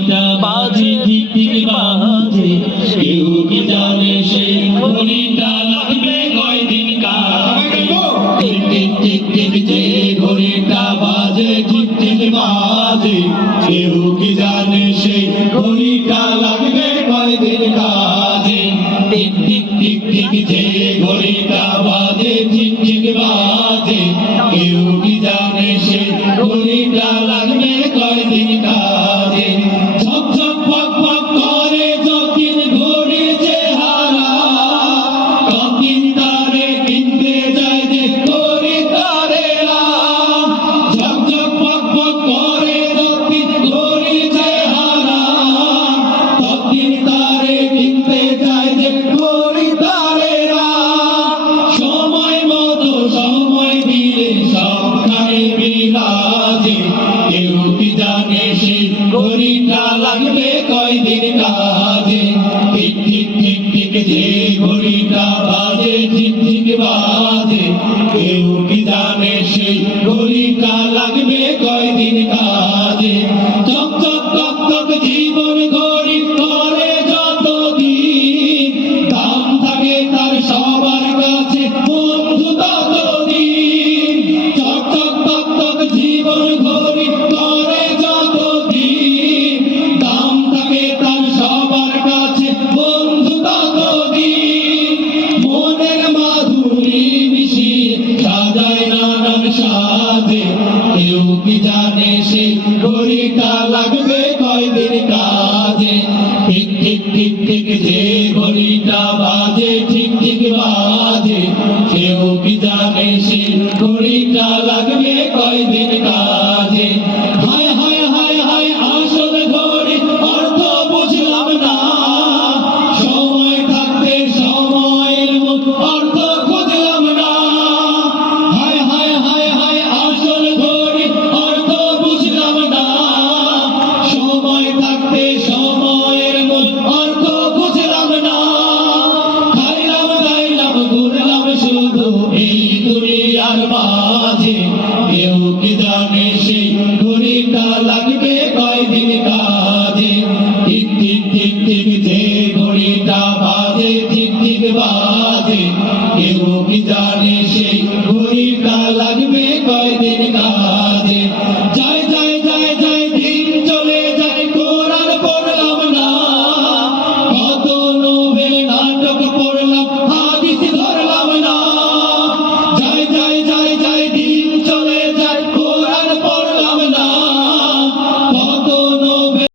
ঘড়িটা বাজে ঠিক ঠিক বাজে কেউ কি জানে সেই ঘড়িটা লাগবে কয়দিন কাজে টিক টিক টিক টিক যে ঘড়িটা বাজে ঠিক ঠিক বাজে কেউ কি জানে সেই ঘড়িটা লাগবে কয়দিন কাজে টিক টিক টিক টিক যে ঘড়িটা বাজে ঠিক ঠিক বাজে কেউ কি জানে সেই ঘড়িটা লাগবে কয়দিন কাজে ঝক ঝক ফক ফক করে যতদিন ঘড়ির চেহারা ততদিন তারে কিনতে যায় যে খরিদ্দারেরা ঝক ঝক ফক ফক করে যতদিন ঘড়ির চেহারা ততদিন তারে কিনতে যায় যে খরিদ্দারেরা সময় মতো সময় দিলে সবখানে বিরাজে কেউ কি জানে সেই ঘড়িটা লাগবে কয়দিন কাজে টিক টিক টিক টিক যে ঘড়ি